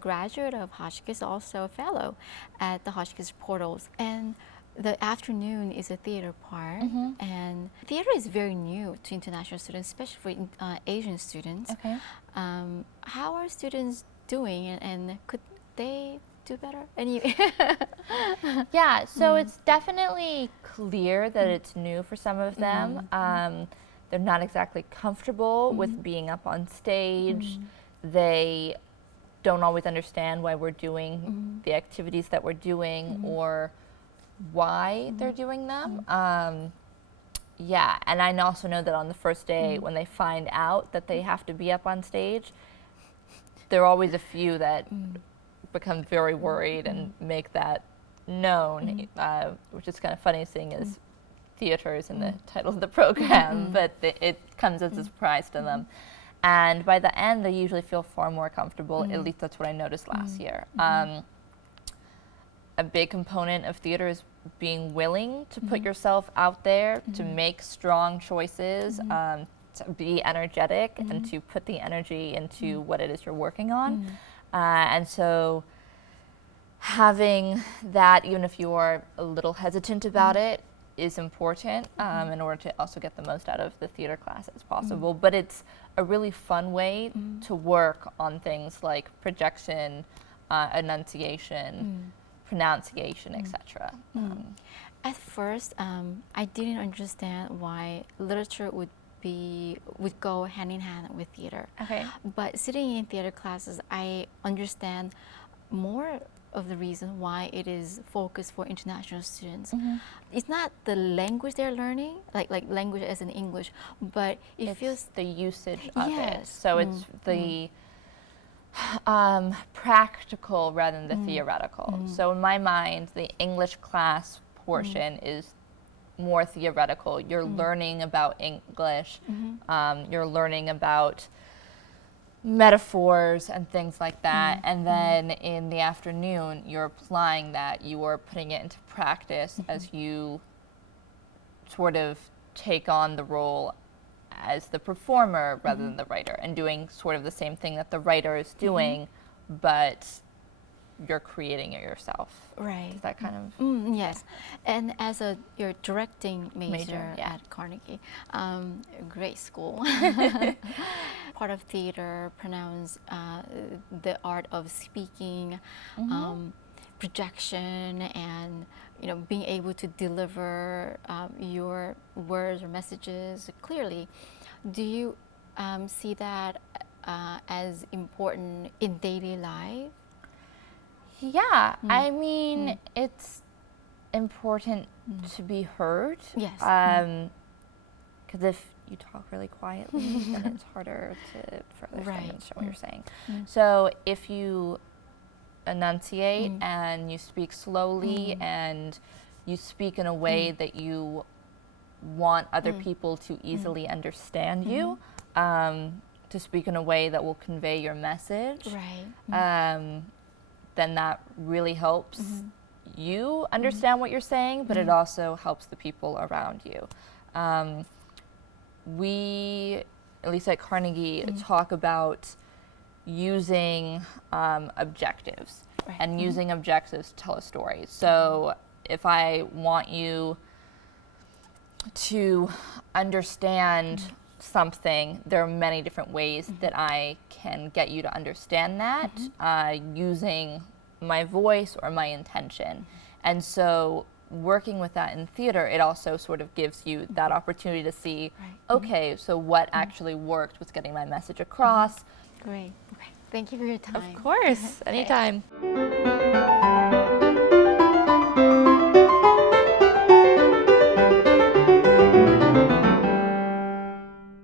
graduate of Hotchkiss, also a fellow at the Hotchkiss Portals. And the afternoon is a theater part, and theater is very new to international students, especially for Asian students. Okay. How are students doing, and could they do better? Any Yeah, so it's definitely clear that it's new for some of them. They're not exactly comfortable with being up on stage. They don't always understand why we're doing the activities that we're doing or why they're doing them. Yeah, and I also know that on the first day when they find out that they have to be up on stage, there are always a few that become very worried and make that known, which is kind of funny seeing as theaters in the title of the program, but it comes as a surprise to them. And by the end, they usually feel far more comfortable. At least that's what I noticed last year. A big component of theater is being willing to put yourself out there, to make strong choices, to be energetic, and to put the energy into what it is you're working on. And so having that, even if you're a little hesitant about it, is important in order to also get the most out of the theater class as possible. But it's a really fun way to work on things like projection, enunciation, pronunciation, etc. At first, I didn't understand why literature would go hand in hand with theater. Okay. But sitting in theater classes, I understand more of the reason why it is focused for international students. It's not the language they're learning, like language as in English, but it feels the usage of it. Yes. So it's the practical rather than the theoretical. So in my mind, the English class portion is more theoretical. You're learning about English, you're learning about metaphors and things like that, and then in the afternoon you're applying that, you are putting it into practice as you sort of take on the role as the performer rather than the writer, and doing sort of the same thing that the writer is doing, but you're creating it yourself. right. Is that kind of Yes, and as your directing major yeah. at Carnegie, great school. Part of theater pronouns the art of speaking, projection, and being able to deliver your words or messages clearly. Do you see that as important in daily life? Yeah, I mean, it's important to be heard. Yes. Because if you talk really quietly, then it's harder for others to Right. understand what you're saying. So if you enunciate and you speak slowly and you speak in a way that you want other people to easily understand you, to speak in a way that will convey your message, Right. then that really helps you understand what you're saying, but it also helps the people around you. We, at least at Carnegie, talk about using objectives and using objectives to tell a story. So if I want you to understand something, there are many different ways that I can get you to understand that using my voice or my intention. And so working with that in theater, it also sort of gives you that opportunity to see, okay, so what actually worked with getting my message across. Great. Okay. Thank you for your time. Of course, anytime.